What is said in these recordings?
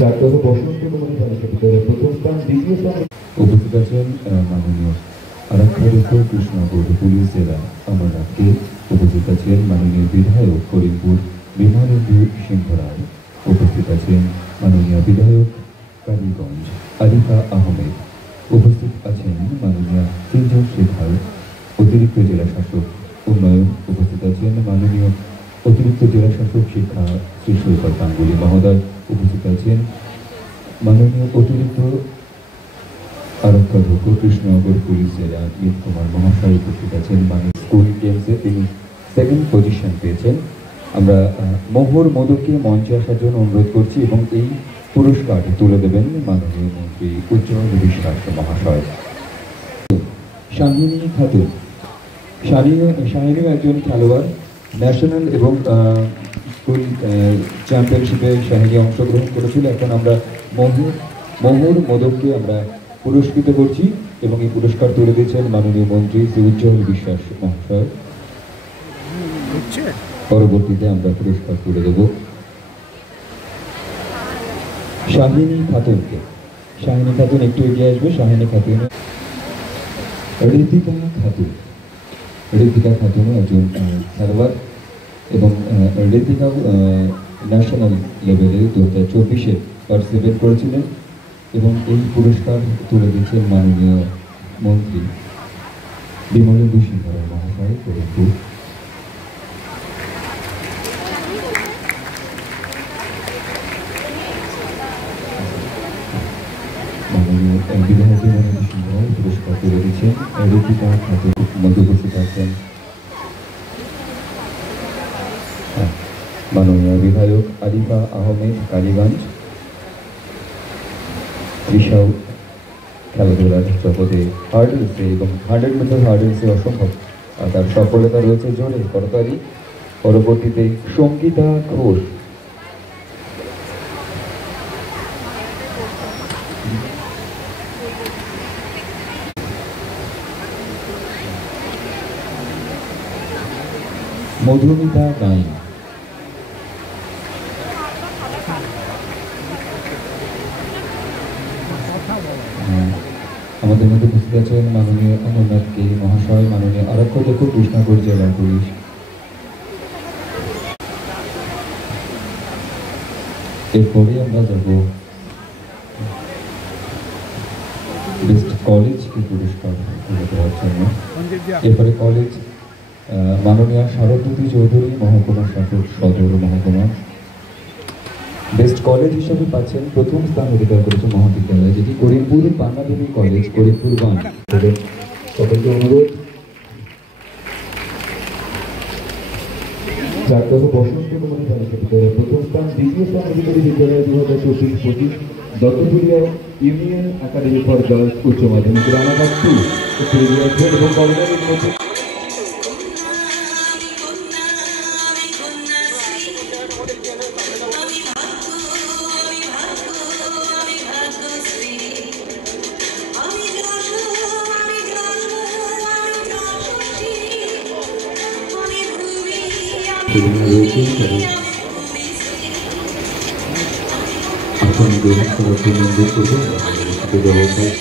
জাগ্রত বসন্ত কুমারী বালিকা বিদ্যালয়ের প্রথম স্থান, দ্বিতীয় স্থান উপস্থিত আছেন মাননীয় আরাধ্যাদিত্য কৃষ্ণনগর পুলিশ জেলা অমরনাথকে, উপস্থিত আছেন মাননীয় বিধায়ক করিমপুর বিমলেন্দু সিংহ রায়, উপস্থিত আছেন মাননীয় বিধায়ক কালীগঞ্জ আরিফা আহমেদ, উপস্থিত আছেন মাননীয় তিনজন শেখার অতিরিক্ত জেলা শাসক উন্নয়ন, উপস্থিত আছেন মাননীয় অতিরিক্ত জেলা শাসক শিক্ষা শ্রী সৈকত গাঙ্গুলী মহোদয়, উপস্থিত আছেন মাননীয় অতিরিক্ত আরক্ষাধ্যক্ষ কৃষ্ণনগর পুলিশ জেলা মিত কুমার মহাশয়, উপস্থিত আছেন মাননীয় স্কুল গেমসে তিনি সেকেন্ড পজিশন পেয়েছেন। আমরা মোহর মোদককে মঞ্চে আসার জন্য অনুরোধ করছি এবং এই পুরস্কারটি তুলে দেবেন মাননীয় মন্ত্রী উজ্জ্বল বিশ্বাস মহাশয়। শাহিনী খাতুন, শাহিনী একজন খেলোয়াড়, ন্যাশনাল এবং স্কুল চ্যাম্পিয়নশিপে শাহিনী অংশগ্রহণ করেছিল। এখন আমরা মোহর মোদককে আমরা পুরস্কৃত করছি এবং এই পুরস্কার তুলে দিচ্ছেন মাননীয় মন্ত্রী শ্রী উজ্জ্বল বিশ্বাস মহাশয়। পরবর্তীতে আমরা পুরস্কার তুলে দেব শাহিনী খাতুনকে। শাহিনী খাতুন একটু এগিয়ে আসবে। শাহিনী খাতুন, ঋতিকা খাতুনও একজন খেলোয়াড় এবং ঋতিকাও ন্যাশনাল লেভেলে 2024-এ পার্টিসিপেট করেছিলেন এবং এই পুরস্কার তুলে দিচ্ছেন মাননীয় মন্ত্রী বিমলেন্দু সিংহ রায় মহাশয় করিমপুর। মাননীয় বিধায়ক বিমলেন্দু সিংহ রায় পুরস্কার তুলে দিচ্ছেন ঋতিকা খাতুন, মধ্যে উপস্থিত আছেন মাননীয় বিধায়ক আরিফা আহমেদ কালীগঞ্জ। বিশাল খেলাধুলার জগতে হার্ডেলসে এবং 100 মিটার হার্ডেলসে অসম্ভব তার সফলতা রয়েছে জোরে করতালি। পরবর্তীতে সঙ্গীতা ঘোষ, মধুমিতা গাইন, আমাদের মধ্যে উপস্থিত আছেন মাননীয় অমরনাথকে মহাশয়, মাননীয় আরক্ষাধ্যক্ষ কৃষ্ণনগর জেলা পুলিশ। এরপরে আমরা যাব বেস্ট কলেজকে পুরস্কার তুলে দেওয়ার জন্য। এরপরে কলেজ মাননীয় শারদজ্যোতি চৌধুরী মহকুমা শাসক সদর মহকুমা। বেস্ট কলেজ হিসেবে পাচ্ছেন প্রথম স্থান অধিকার করেছে মহাবিদ্যালয়, যেটি করিমপুর বাংলাদেবী কলেজ করিমপুর 1। সকলকে অনুরোধ জাগ্রত বসন্ত কুমারী বালিকা বিদ্যালয়ের প্রথম স্থান, দ্বিতীয় স্থান অধিকারী বিদ্যালয় 2024-25 দত্তপুরিয়া ইউনিয়ন একাডেমি ফর গার্লস উচ্চ মাধ্যমিক রানাঘাট 2 এবং কলেজের মধ্যে রয়েছে এখন গ্রহণ করার জন্য অনুরোধ করবো ব্যবস্থায়।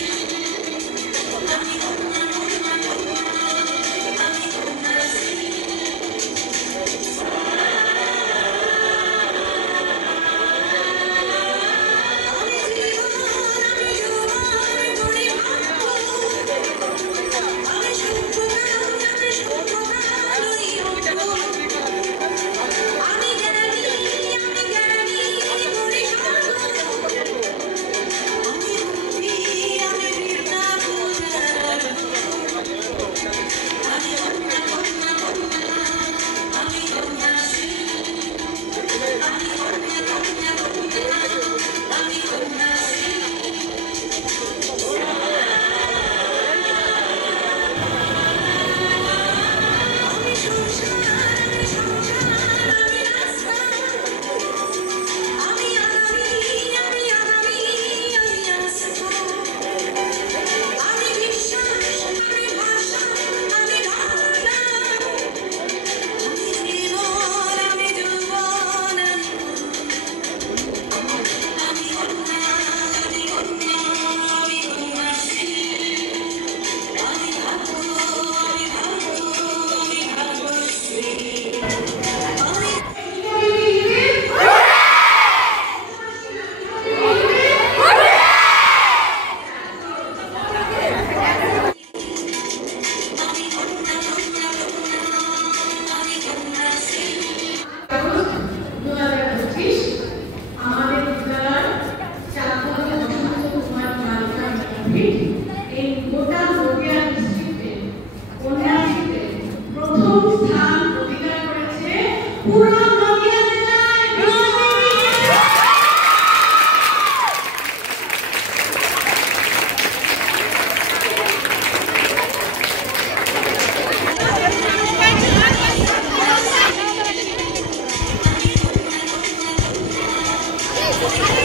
করছি।